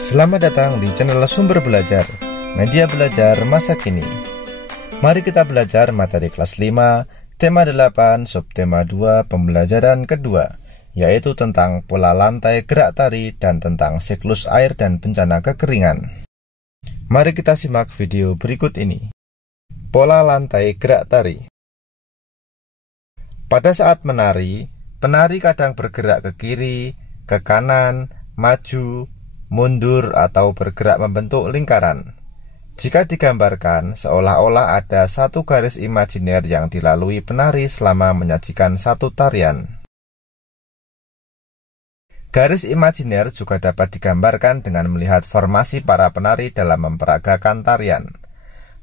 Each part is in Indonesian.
Selamat datang di channel Sumber Belajar, media belajar masa kini. Mari kita belajar materi kelas 5, tema 8, subtema 2, pembelajaran kedua, yaitu tentang pola lantai gerak tari dan tentang siklus air dan bencana kekeringan. Mari kita simak video berikut ini. Pola lantai gerak tari. Pada saat menari, penari kadang bergerak ke kiri, ke kanan, maju, mundur, atau bergerak membentuk lingkaran. Jika digambarkan, seolah-olah ada satu garis imajiner yang dilalui penari selama menyajikan satu tarian. Garis imajiner juga dapat digambarkan dengan melihat formasi para penari dalam memperagakan tarian.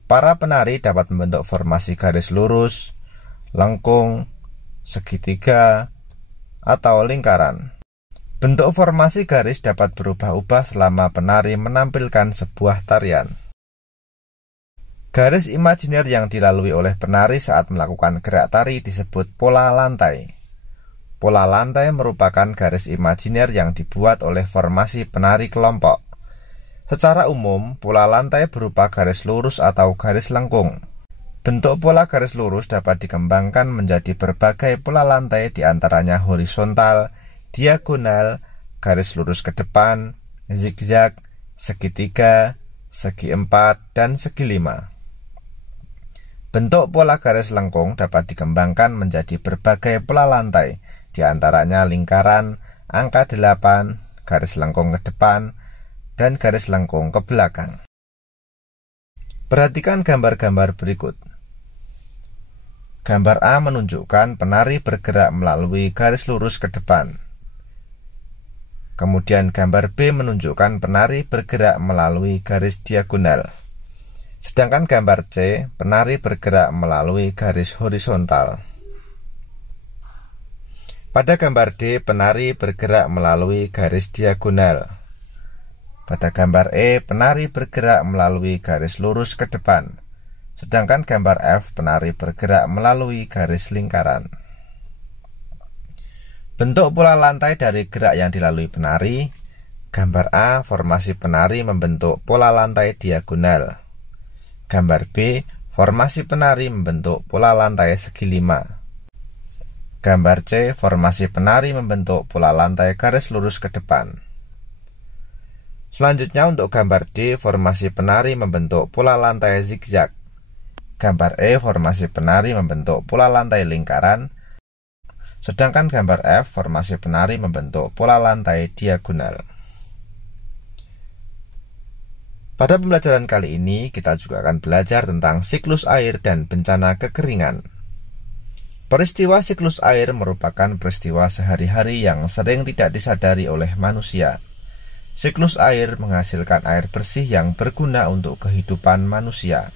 Para penari dapat membentuk formasi garis lurus, lengkung, segitiga, atau lingkaran. Bentuk formasi garis dapat berubah-ubah selama penari menampilkan sebuah tarian. Garis imajiner yang dilalui oleh penari saat melakukan gerak tari disebut pola lantai. Pola lantai merupakan garis imajiner yang dibuat oleh formasi penari kelompok. Secara umum, pola lantai berupa garis lurus atau garis lengkung. Bentuk pola garis lurus dapat dikembangkan menjadi berbagai pola lantai, diantaranya horizontal, diagonal, garis lurus ke depan, zigzag, segitiga, segi empat, dan segi lima. Bentuk pola garis lengkung dapat dikembangkan menjadi berbagai pola lantai, diantaranya lingkaran, angka 8, garis lengkung ke depan, dan garis lengkung ke belakang. Perhatikan gambar-gambar berikut. Gambar A menunjukkan penari bergerak melalui garis lurus ke depan. Kemudian gambar B menunjukkan penari bergerak melalui garis diagonal. Sedangkan gambar C, penari bergerak melalui garis horizontal. Pada gambar D, penari bergerak melalui garis diagonal. Pada gambar E, penari bergerak melalui garis lurus ke depan. Sedangkan gambar F, penari bergerak melalui garis lingkaran. Bentuk pola lantai dari gerak yang dilalui penari. Gambar A, formasi penari membentuk pola lantai diagonal. Gambar B, formasi penari membentuk pola lantai segi lima. Gambar C, formasi penari membentuk pola lantai garis lurus ke depan. Selanjutnya untuk gambar D, formasi penari membentuk pola lantai zigzag. Gambar E, formasi penari membentuk pola lantai lingkaran. Sedangkan gambar F, formasi penari membentuk pola lantai diagonal. Pada pembelajaran kali ini, kita juga akan belajar tentang siklus air dan bencana kekeringan. Peristiwa siklus air merupakan peristiwa sehari-hari yang sering tidak disadari oleh manusia. Siklus air menghasilkan air bersih yang berguna untuk kehidupan manusia.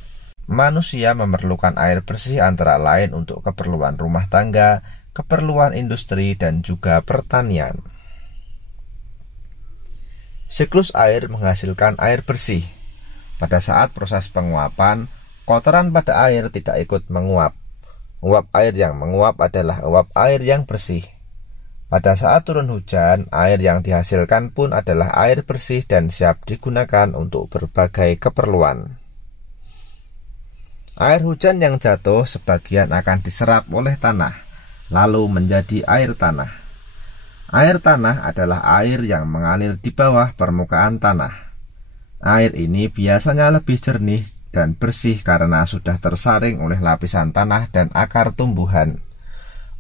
Manusia memerlukan air bersih antara lain untuk keperluan rumah tangga, keperluan industri, dan juga pertanian. Siklus air menghasilkan air bersih. Pada saat proses penguapan, kotoran pada air tidak ikut menguap. Uap air yang menguap adalah uap air yang bersih. Pada saat turun hujan, air yang dihasilkan pun adalah air bersih dan siap digunakan untuk berbagai keperluan. Air hujan yang jatuh sebagian akan diserap oleh tanah, lalu menjadi air tanah. Air tanah adalah air yang mengalir di bawah permukaan tanah. Air ini biasanya lebih jernih dan bersih karena sudah tersaring oleh lapisan tanah dan akar tumbuhan.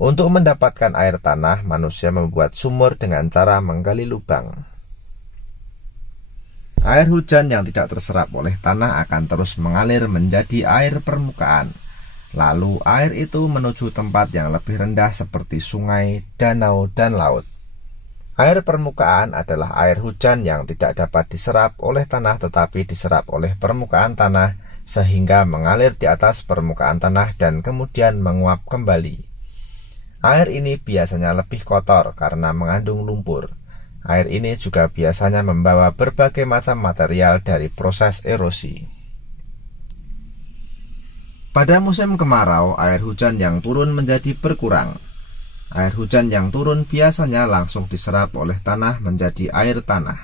Untuk mendapatkan air tanah, manusia membuat sumur dengan cara menggali lubang. Air hujan yang tidak terserap oleh tanah akan terus mengalir menjadi air permukaan. Lalu air itu menuju tempat yang lebih rendah seperti sungai, danau, dan laut. Air permukaan adalah air hujan yang tidak dapat diserap oleh tanah tetapi diserap oleh permukaan tanah sehingga mengalir di atas permukaan tanah dan kemudian menguap kembali. Air ini biasanya lebih kotor karena mengandung lumpur. Air ini juga biasanya membawa berbagai macam material dari proses erosi. Pada musim kemarau, air hujan yang turun menjadi berkurang. Air hujan yang turun biasanya langsung diserap oleh tanah menjadi air tanah.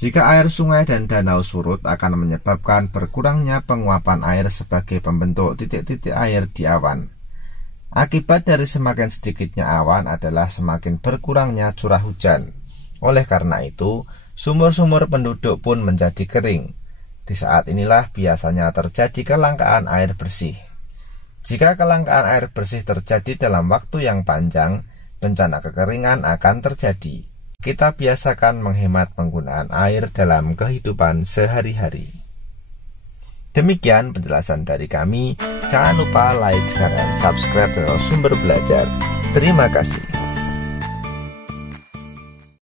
Jika air sungai dan danau surut akan menyebabkan berkurangnya penguapan air sebagai pembentuk titik-titik air di awan. Akibat dari semakin sedikitnya awan adalah semakin berkurangnya curah hujan. Oleh karena itu, sumur-sumur penduduk pun menjadi kering. Di saat inilah biasanya terjadi kelangkaan air bersih. Jika kelangkaan air bersih terjadi dalam waktu yang panjang, bencana kekeringan akan terjadi. Kita biasakan menghemat penggunaan air dalam kehidupan sehari-hari. Demikian penjelasan dari kami. Jangan lupa like, share, dan subscribe channel Sumber Belajar. Terima kasih.